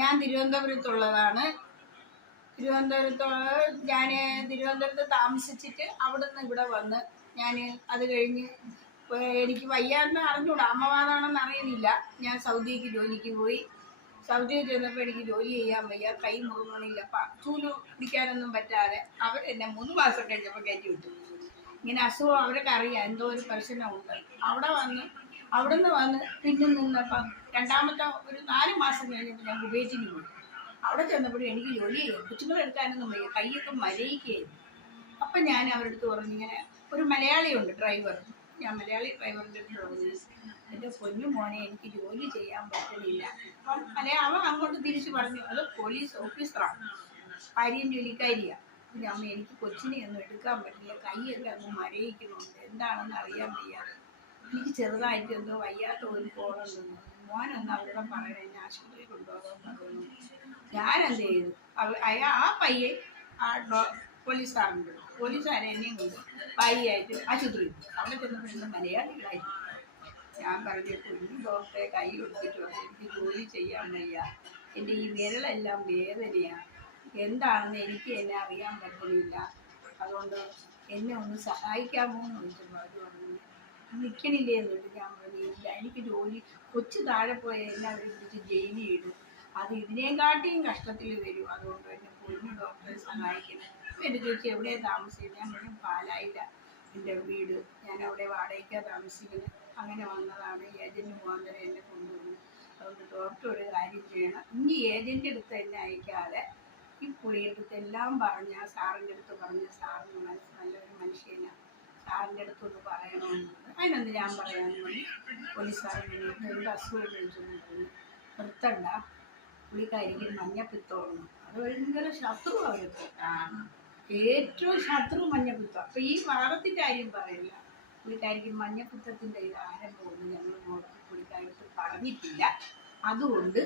ഞാൻ തിരുവനന്തപുരത്തുള്ളതാണ്. ഞാൻ തിരുവനന്തപുരത്ത് താമസിച്ചിട്ട് അവിടെ നിന്ന് ഇവിടെ വന്ന് ഞാൻ അത് കഴിഞ്ഞ് എനിക്ക് വയ്യാന്ന് അറിഞ്ഞൂടാ, അമ്മവാതാണെന്ന് അറിയുന്നില്ല. ഞാൻ സൗദിക്ക് ജോലിക്ക് പോയി. സൗദിയിൽ ചെന്നപ്പോൾ എനിക്ക് ജോലി ചെയ്യാൻ വയ്യ, കൈ മുറുങ്ങണില്ല, ചൂല് പിടിക്കാനൊന്നും പറ്റാതെ അവരെന്നെ 3 മാസം കഴിഞ്ഞപ്പോൾ കയറ്റി വിട്ടു. ഇങ്ങനെ അസുഖം അവരൊക്കെ അറിയാം, എന്തോ ഒരു പ്രശ്നമുണ്ട്. അവിടെ നിന്ന് വന്ന് പിന്നെ നിന്നപ്പം രണ്ടാമത്തെ ഒരു 4 മാസം കഴിഞ്ഞപ്പോൾ ഞാൻ കുവൈറ്റിന് പോയി. അവിടെ ചെന്നപ്പോഴും എനിക്ക് ജോലി ചെയ്യാം, കൊച്ചുങ്ങളെടുക്കാനൊന്നും വയ്യ, കൈയൊക്കെ മരയിക്കുകയായിരുന്നു. അപ്പം ഞാൻ അവരുടെ അടുത്ത് പറഞ്ഞു, ഇങ്ങനെ ഒരു മലയാളിയുണ്ട് ഡ്രൈവർ. ഞാൻ മലയാളി ഡ്രൈവറിൻ്റെ അടുത്ത് പറഞ്ഞു, എൻ്റെ പൊന്നു മോനെ എനിക്ക് ജോലി ചെയ്യാൻ പറ്റുന്നില്ല. അപ്പം അവൻ അങ്ങോട്ട് തിരിച്ച് പറഞ്ഞു, അത് പോലീസ് ഓഫീസറാണ്, ഭാര്യയും ജോലിക്കാരിയാണ്. പിന്നെ അമ്മ എനിക്ക് കൊച്ചിനെ ഒന്നും എടുക്കാൻ പറ്റില്ല, കൈയൊക്കെ അങ്ങ് മരയിക്കുന്നുണ്ട്, എന്താണെന്ന് അറിയാൻ വയ്യ, എനിക്ക് ചെറുതായിട്ട് എന്തോ വയ്യാത്ത ഒരു കോളുണ്ടെന്ന്. മോനൊന്ന് അവരോട് പറയണേ, എന്നെ ആശുപത്രിയിൽ കൊണ്ടുപോകാൻ പറയുന്നു. ഞാനെന്ത് ചെയ്തു, ആ പയ്യെ പോലീസുകാരെ എന്നെയും കൊണ്ട് പയ്യായിട്ട് ആശുപത്രിയിൽ പോയി. അവിടെ ചെന്നപ്പോൾ മലയാളികളായിരുന്നു. ഞാൻ പറഞ്ഞു, കുഞ്ഞു ഡോക്ടറെ കൈ കൊടുത്തിട്ട് പറഞ്ഞു, എനിക്ക് ജോലി ചെയ്യാൻ വയ്യ, എൻ്റെ ഈ വിരലെല്ലാം വേദനയാണ്, എന്താണെന്ന് എനിക്ക് എന്നെ അറിയാൻ പറ്റുന്നില്ല, അതുകൊണ്ട് എന്നെ ഒന്ന് സഹായിക്കാമോ എന്ന് ചോദിച്ചപ്പോൾ അവർ പറഞ്ഞു, നിൽക്കണില്ലേ എന്നിട്ട് ഞാൻ പറഞ്ഞു, ഇല്ല എനിക്ക് ജോലി, കൊച്ചു താഴെ പോയ എന്നെ അവർ പിടിച്ച് ജയിലിൽ ഇടും, അത് ഇതിനെക്കാട്ടിയും കഷ്ടത്തിൽ വരും, അതുകൊണ്ട് എന്നെ പൊന്നു ഡോക്ടറെ സഹായിക്കണം. എൻ്റെ ചോദിച്ചു എവിടെയാണ് താമസിക്കുന്നത്? ഞാൻ പറഞ്ഞു, പാലായില്ല എൻ്റെ വീട്, ഞാൻ അവിടെ വാടകയ്ക്കാണ് താമസിക്കുന്നത്. അങ്ങനെ വന്നതാണ്, ഏജൻറ്റ് മുഖാന്തരം എന്നെ കൊണ്ടുവന്നു. അതുകൊണ്ട് ഡോക്ടർ ഒരു കാര്യം ചെയ്യണം, ഇനി ഏജൻറ്റ് അടുത്ത് എന്നെ അയക്കാതെ ഈ പുള്ളിയുടെ അടുത്ത് എല്ലാം പറഞ്ഞ് സാറിൻ്റെ അടുത്ത് പറഞ്ഞ്, സാറിന് നല്ലൊരു മനുഷ്യനാണ്, സാറിൻ്റെ അടുത്തൊന്ന് പറയണമെന്നുണ്ട്. അതിനൊന്ന് ഞാൻ പറയാമെന്ന് പറഞ്ഞു. പോലീസുകാരൻ എന്ത് അസുഖം ചോദിച്ചെന്ന് പറഞ്ഞു, നിർത്തണ്ട, പുള്ളിക്കാരിക്ക് മഞ്ഞപ്പിത്തമാണ്, അത് ഭയങ്കര ശത്രു അവർക്ക്, ഏറ്റവും ശത്രു മഞ്ഞപ്പിത്തം. അപ്പം ഈ വാദത്തിൻ്റെ കാര്യം പറയില്ല, പുള്ളിക്കാരിക്ക് മഞ്ഞപ്പിത്തത്തിൻ്റെ ഇത് ആരംഭമൊന്നും ഞങ്ങൾ നോക്കി പുള്ളിക്കാരിക്ക് പറഞ്ഞിട്ടില്ല, അതുകൊണ്ട്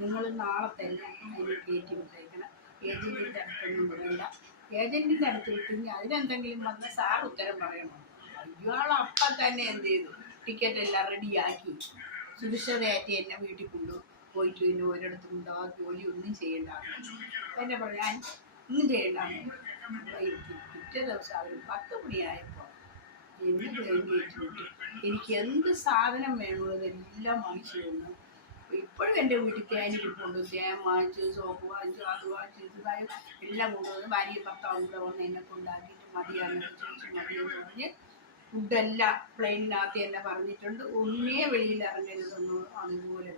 നിങ്ങൾ നാളെ തന്നെ അതിന് കയറ്റി വിട്ടേക്കണം, ഏജൻറ്റിൻ്റെ അടുത്തൊന്നും വിടണ്ട, ഏജൻറ്റിൻ്റെ അടുത്ത് വിട്ടെങ്കിൽ അതിനെന്തെങ്കിലും വന്ന സാർ ഉത്തരം പറയണം. ഇയാളപ്പം തന്നെ എന്ത് ചെയ്തു, ടിക്കറ്റ് എല്ലാം റെഡിയാക്കി സുരക്ഷിതയായിട്ട് എന്നെ വീട്ടിൽ കൊണ്ടുപോയിട്ട് പിന്നെ ഒരിടത്തും ഉണ്ടാവാ ജോലി ഒന്നും ചെയ്യേണ്ടാണ്. എന്നെ പറഞ്ഞു, ഞാൻ ഒന്നും ചെയ്യേണ്ടാണ്. പിറ്റേ ദിവസം അവർ 10 മണിയായപ്പോൾ എന്നെ കയറ്റി വിട്ടു. എനിക്ക് എന്ത് സാധനം വേണോ അതെല്ലാം വാങ്ങിച്ചു തന്നു. ഇപ്പോഴും എൻ്റെ വീട്ടിൽ തേനിരിപ്പുണ്ട്, തേൻ വാങ്ങിച്ചു, സോപ്പ് വാങ്ങിച്ചു, അത് വാങ്ങിച്ചു, ഇതായി എല്ലാം കൊണ്ടുവന്ന് ഭാര്യയും ഭർത്താവും കൂടെ വന്ന് എന്നെ കൊണ്ടാക്കിയിട്ട് മതിയാണെന്ന് ചോദിച്ചു. മതിയെന്ന് പറഞ്ഞ് ഫുഡെല്ലാം പ്ലെയിനിനകത്ത് എന്നെ പറഞ്ഞിട്ടുണ്ട്, ഒന്നേ വെളിയിൽ ഇറങ്ങരുതെന്ന് അതുപോലെ